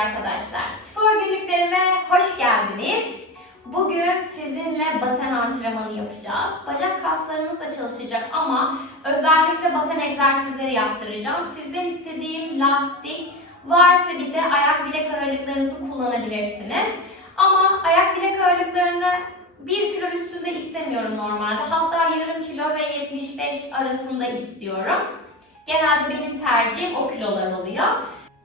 arkadaşlar. Spor günlüklerime hoş geldiniz. Bugün sizinle basen antrenmanı yapacağız. Bacak kaslarımız da çalışacak ama özellikle basen egzersizleri yaptıracağım. Sizden istediğim lastik varsa bir de ayak bilek ağırlıklarınızı kullanabilirsiniz. Ama ayak bilek ağırlıklarını 1 kilo üstünde istemiyorum normalde. Hatta yarım kilo ve 75 arasında istiyorum. Genelde benim tercihim o kilolar oluyor.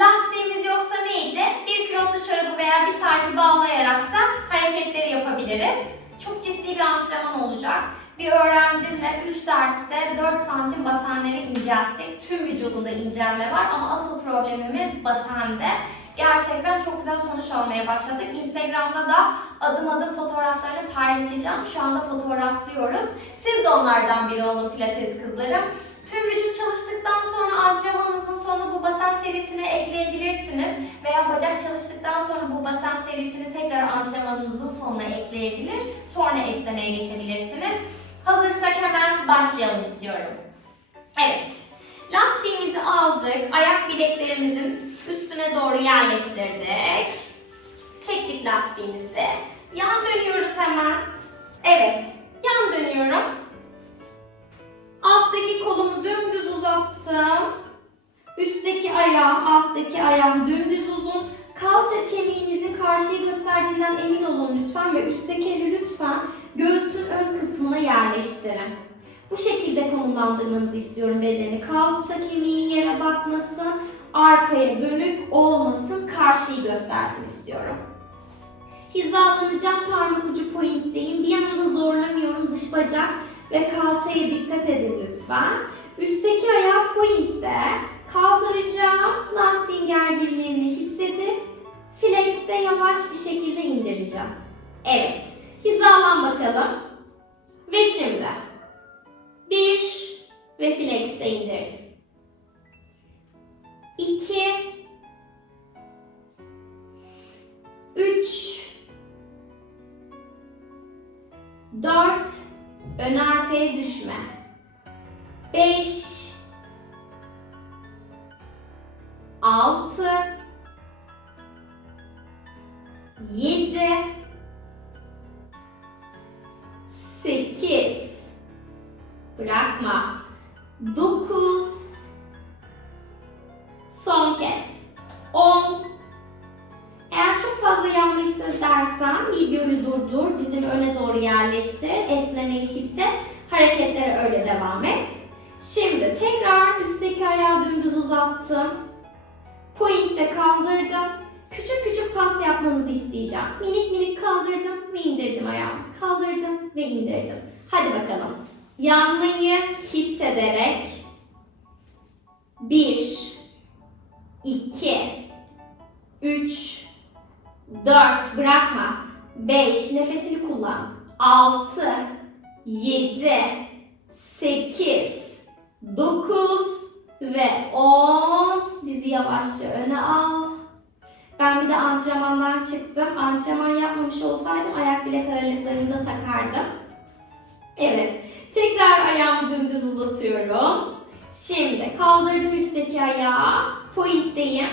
Lastiğimiz yoksa neydi? Bir kiloluk çorabı veya bir taytı bağlayarak da hareketleri yapabiliriz. Çok ciddi bir antrenman olacak. Bir öğrencimle 3 derste 4 santim basenleri incelttik. Tüm vücudunda incelme var ama asıl problemimiz basende. Gerçekten çok güzel sonuç almaya başladık. Instagram'da da adım adım fotoğraflarını paylaşacağım. Şu anda fotoğraflıyoruz. Siz de onlardan biri olun pilates kızlarım. Tüm vücut çalıştıktan sonra antrenmanınızın sonuna bu basen serisini ekleyebilirsiniz. Veya bacak çalıştıktan sonra bu basen serisini tekrar antrenmanınızın sonuna ekleyebilir. Sonra esnemeye geçebilirsiniz. Hazırsak hemen başlayalım istiyorum. Evet. Lastiğimizi aldık. Ayak bileklerimizin üstüne doğru yerleştirdik. Çektik lastiğimizi. Yan dönüyoruz hemen. Evet. Yan dönüyorum. Alttaki kolumu dümdüz uzattım. Üstteki ayağım, alttaki ayağım dümdüz uzun. Kalça kemiğinizin karşıyı gösterdiğinden emin olun lütfen ve üstteki eli lütfen göğsün ön kısmına yerleştirin. Bu şekilde konumlandırmanızı istiyorum bedeni. Kalça kemiği yere bakmasın, arkaya dönük olmasın, karşıyı göstersin istiyorum. Hizalanacağım parmak ucu pointteyim. Bir anda zorlamıyorum dış bacak ve kalçaya dikkat edin lütfen. Üstteki ayağı pointte. Kaldıracağım. Lastiğin gerginliğini hissedip flex'te yavaş bir şekilde indireceğim. Evet. Hizalan bakalım. Ve şimdi. Bir ve flex'te indirdim. İki. Üç. Dört. Ön arkaya düşme. 5 6 7 uzattım. Point'te kaldırdım. Küçük küçük pas yapmanızı isteyeceğim. Minik minik kaldırdım ve indirdim ayağımı. Kaldırdım ve indirdim. Hadi bakalım. Yanmayı hissederek 1 2 3 4 bırakma. 5 nefesini kullan. 6 7 8 9 ve 10 dizi yavaşça öne al. Ben bir de antrenmandan çıktım. Antrenman yapmamış olsaydım ayak bilek ağırlıklarımı da takardım. Evet. Tekrar ayağımı dümdüz uzatıyorum. Şimdi kaldırdım üstteki ayağı. Point'teyim.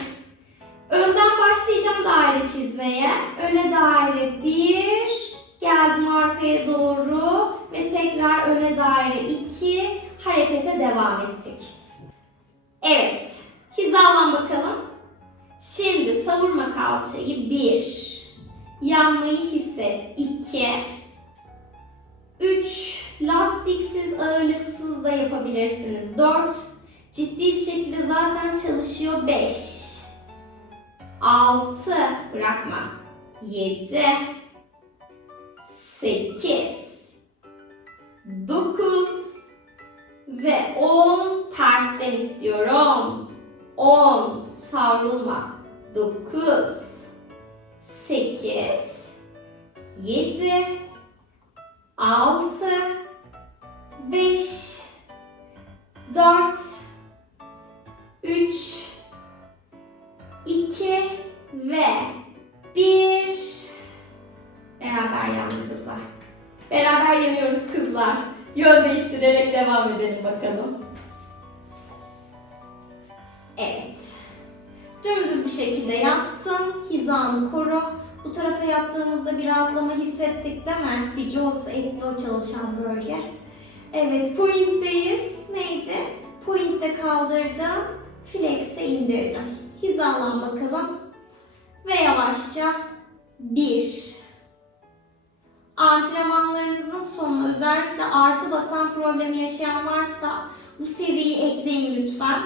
Önden başlayacağım daire çizmeye. Öne daire 1, geldim arkaya doğru ve tekrar öne daire 2, harekete devam ettik. Evet, hizalan bakalım. Şimdi savurma kalçayı 1, yanmayı hisset 2, 3, lastiksiz, ağırlıksız da yapabilirsiniz 4, ciddi bir şekilde zaten çalışıyor 5, 6 bırakma. 7 8 9 ve 10 tersten istiyorum. 10 savrulma. 9 8 7 6 5 4 3 2 ve 1 Beraber yandı kızlar. Beraber yanıyoruz kızlar. Yön değiştirerek devam edelim bakalım. Evet. Dümdüz bir şekilde yattın. Hizanı koru. Bu tarafa yattığımızda bir rahatlama hissettik değil mi? Bir Jaws o çalışan bölge. Evet, point'teyiz. Neydi? Point'te kaldırdım. Flex'te indirdim. Hizalan bakalım. Ve yavaşça bir. Antrenmanlarınızın sonu özellikle artı basan problemi yaşayan varsa bu seriyi ekleyin lütfen.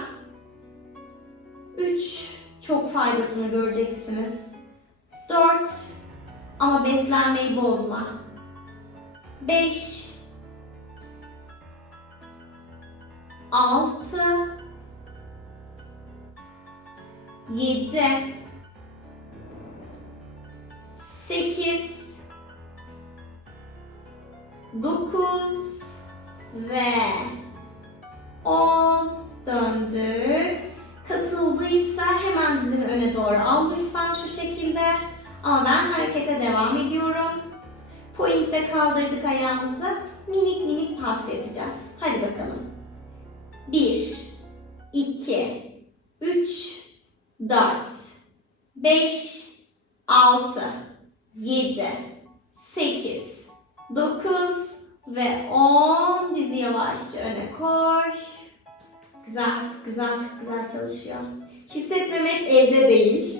3 çok faydasını göreceksiniz. 4 ama beslenmeyi bozma. 5 6 7 8 9 ve 10 döndük. Kasıldıysa hemen dizini öne doğru al lütfen şu şekilde. Ama ben harekete devam ediyorum. Point'te kaldırdık ayağımızı. Minik minik pas yapacağız. Hadi bakalım. 1 2 3 4 5 6 7 8 9 ve 10 dizi yavaşça öne koy. Güzel, güzel, çok güzel çalışıyor. Hissetmemek elde değil.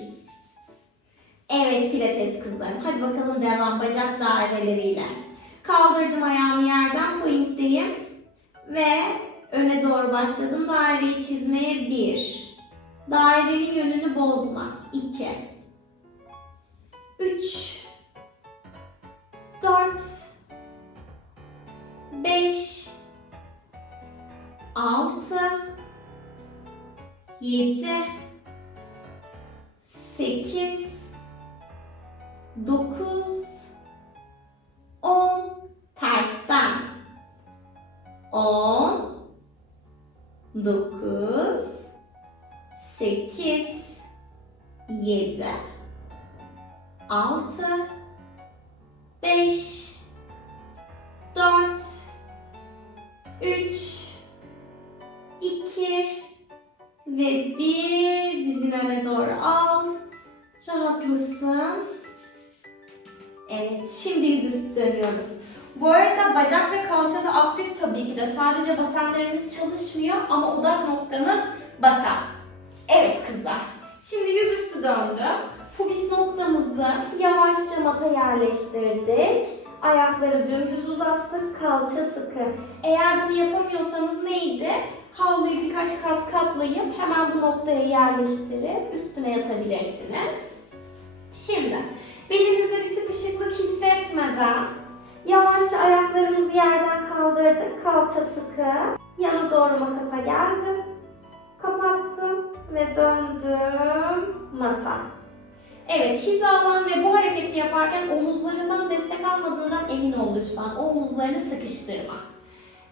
Evet pilates kızlarım. Hadi bakalım devam bacak daireleriyle. Kaldırdım ayağımı yerden pointteyim. Ve öne doğru başladım daireyi çizmeye. Bir. Dairenin yönünü bozma. İki. Üç. Dört. Beş. Altı. Yedi. Sekiz. Dokuz. On. Tersten. On. Dokuz. Sekiz. Yedi. Altı. Evet, şimdi yüzüstü dönüyoruz. Bu arada bacak ve kalça da aktif tabii ki de. Sadece basenlerimiz çalışmıyor ama odak noktamız basen. Evet kızlar. Şimdi yüzüstü döndü. Pubis noktamızı yavaşça mata yerleştirdik. Ayakları dümdüz uzattık, kalça sıkı. Eğer bunu yapamıyorsanız neydi? Havluyu birkaç kat katlayıp hemen bu noktaya yerleştirip üstüne yatabilirsiniz. Şimdi belimizde bir sıkışıklık hissetmeden yavaşça ayaklarımızı yerden kaldırdık. Kalça sıkı. Yana doğru makasa geldim. Kapattım ve döndüm mata. Evet, hizalan ve bu hareketi yaparken omuzlarından destek almadığından emin ol lütfen. Omuzlarını sıkıştırma.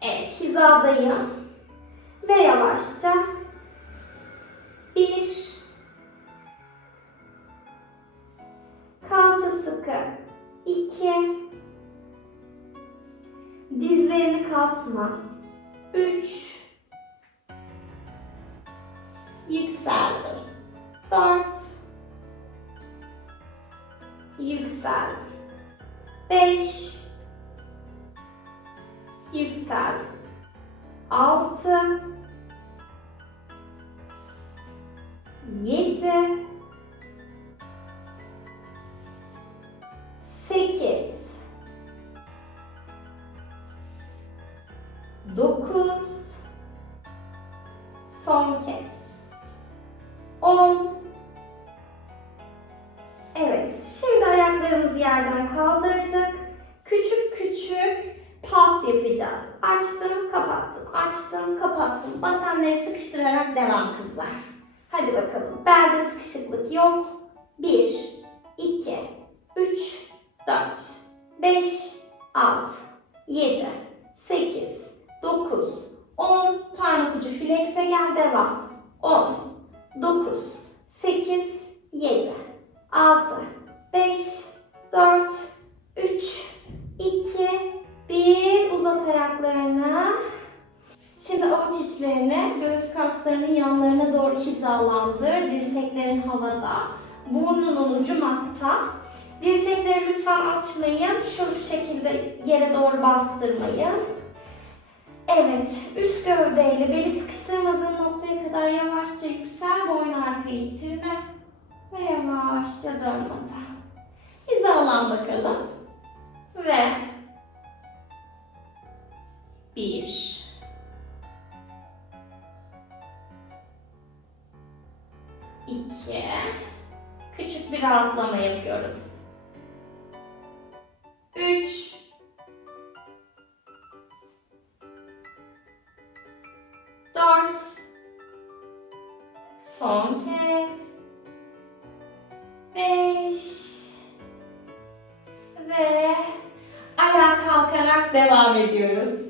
Evet, hizadayım. Ve yavaşça bir kalça sıkı. İki. Dizlerini kasma. Üç. Yükseldim. Dört. Yükseldim. Beş. Yükseldim. Altı. Yedi sekiz dokuz son kez on Evet, şimdi ayaklarımızı yerden kaldırdık. Küçük küçük pas yapacağız. Açtım, kapattım, açtım, kapattım. Basenleri sıkıştırarak devam kızlar. Hadi bakalım. Belde sıkışıklık yok. 1, 5, 6, 7, 8, 9, 10. Parmak ucu flex'e gel devam. 10, 9, 8, 7, 6, 5, 4, 3, 2, 1. Uzat ayaklarını. Şimdi avuç içlerini göğüs kaslarının yanlarına doğru hizalandır. Dirseklerin havada. Burnunun ucu matta. Dirsekleri lütfen açmayın. Şu şekilde yere doğru bastırmayın. Evet, üst gövdeyle beli sıkıştırmadığın noktaya kadar yavaşça yüksel, boynu arkaya ittirme ve yavaşça dön mata. Hizalan bakalım. Ve bir, iki, küçük bir rahatlama yapıyoruz. Üç, dört, son kez, beş ve ayağa kalkarak devam ediyoruz.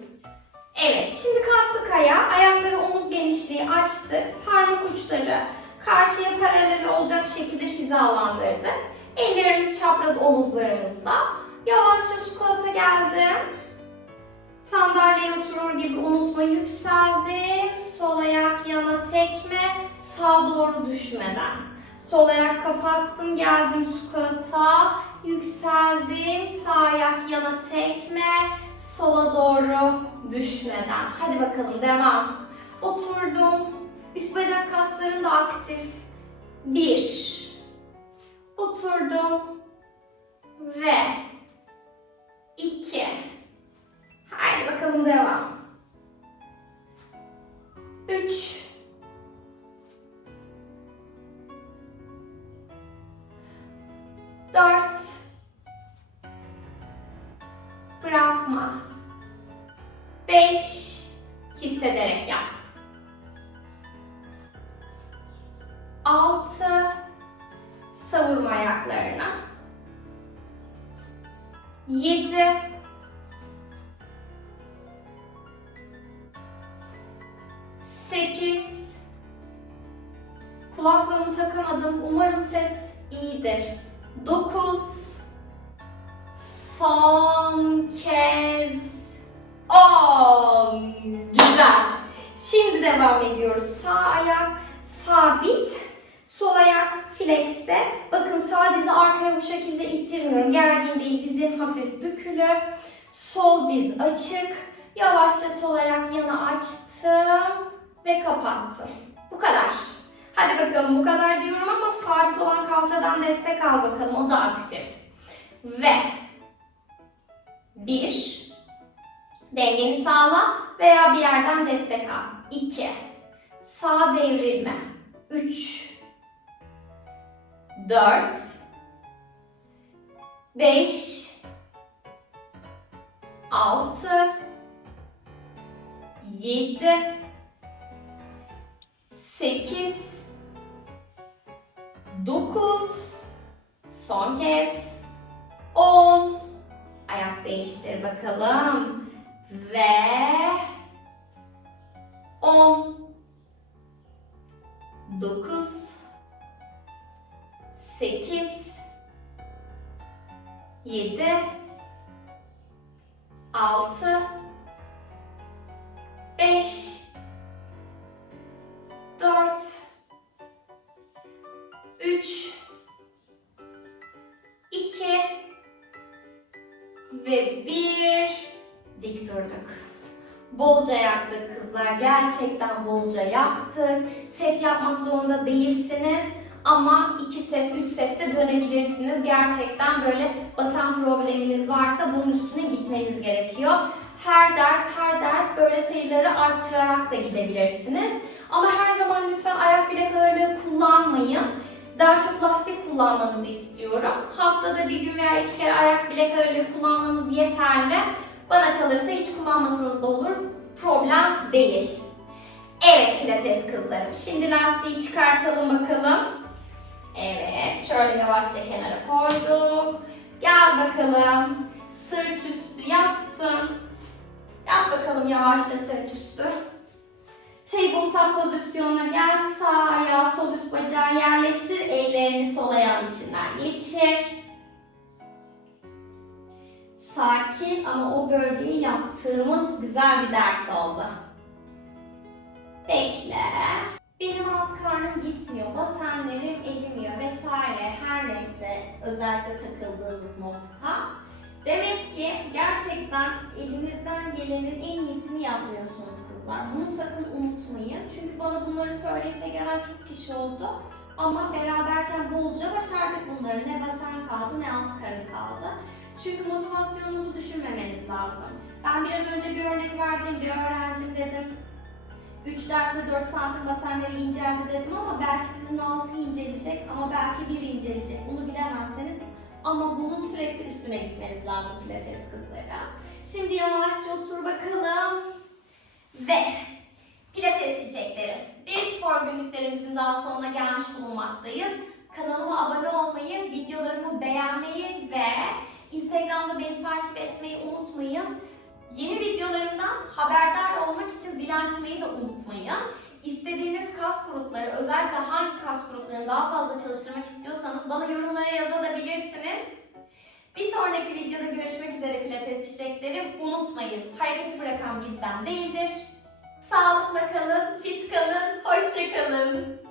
Evet, şimdi kalktık ayağa. Ayakları omuz genişliği açtık. Parmak uçları karşıya paralel olacak şekilde hizalandırdık. Ellerimiz çapraz omuzlarımızda. Yavaşça squat'a geldim. Sandalyeye oturur gibi unutma yükseldim. Sol ayak yana tekme, sağa doğru düşmeden. Sol ayak kapattım, geldim squat'a. Yükseldim, sağ ayak yana tekme, sola doğru düşmeden. Hadi bakalım devam. Oturdum. Üst bacak kasların da aktif. Bir. Oturdum. Ve iki. Haydi bakalım devam. Üç. Dört. 8 Kulaklığımı takamadım. Umarım ses iyidir. 9 Son kez 10 Güzel. Şimdi devam ediyoruz. Sağ ayak sabit. Sol ayak flexte. Bakın sağ dizi arkaya bu şekilde ittirmiyorum. Gergin değil. Dizin hafif bükülü. Sol diz açık. Yavaşça sol ayak yana açtı ve kapattım. Bu kadar. Hadi bakalım bu kadar diyorum ama sabit olan kalçadan destek al bakalım. O da aktif. Ve bir, dengeni sağla veya bir yerden destek al. İki, sağ devrilme. Üç, dört, beş, altı, yedi, 8 9 son kez. 10 ayak değiştir bakalım. Ve 10 9 8 7 6 ve bir dik durduk. Bolca yaktık kızlar. Gerçekten bolca yaktık. Set yapmak zorunda değilsiniz. Ama 2 set, 3 sette dönebilirsiniz. Gerçekten böyle basen probleminiz varsa bunun üstüne gitmeniz gerekiyor. Her ders, her ders böyle sayıları arttırarak da gidebilirsiniz. Ama her zaman lütfen ayak bilek ağırlığı kullanmayın. Daha çok lastik kullanmanızı istiyorum. Haftada bir gün veya iki kere ayak bilek ağırlığı kullanmanız yeterli. Bana kalırsa hiç kullanmasanız da olur. Problem değil. Evet pilates kızlarım. Şimdi lastiği çıkartalım bakalım. Evet şöyle yavaşça kenara koyduk. Gel bakalım. Sırt üstü yattın. Yat bakalım yavaşça sırt üstü. Tabletop pozisyonuna gel. Sağ ayağı sol üst bacağı yerleştir. Ellerini sol ayağın içinden geçir. Sakin ama o bölgeyi yaptığımız güzel bir ders oldu. Bekle. Benim alt karnım gitmiyor, basenlerim erimiyor vesaire her neyse özellikle takıldığınız nokta. Demek ki gerçekten elinizden gelenin en iyisini yapmıyorsunuz kızlar. Bunu sakın unutmayın. Çünkü bana bunları söyleyip de gelen çok kişi oldu. Ama beraberken bolca başardık bunları. Ne basen kaldı ne alt karın kaldı. Çünkü motivasyonunuzu düşürmemeniz lazım. Ben biraz önce bir örnek verdim. Bir öğrencim dedim 3 derste 4 santim basenleri inceldi dedim ama belki sizin altı inceleyecek ama belki bir inceleyecek. Bunu bilemezseniz ama bunun sürekli üstüne gitmeniz lazım pilates kızlara. Şimdi yavaşça otur bakalım. Ve pilates çiçekleri. Bir spor günlüklerimizin daha sonuna gelmiş bulunmaktayız. Kanalıma abone olmayı, videolarımı beğenmeyi ve Instagram'da beni takip etmeyi unutmayın. Yeni videolarımdan haberdar olmak için zil açmayı da unutmayın. İstediğiniz kas grupları, özellikle hangi kas gruplarını daha fazla çalıştırmak istiyorsanız bana yorumlara yazabilirsiniz. Bir sonraki videoda görüşmek üzere pilates çiçeklerim. Unutmayın, hareketi bırakan bizden değildir. Sağlıkla kalın, fit kalın, hoşça kalın.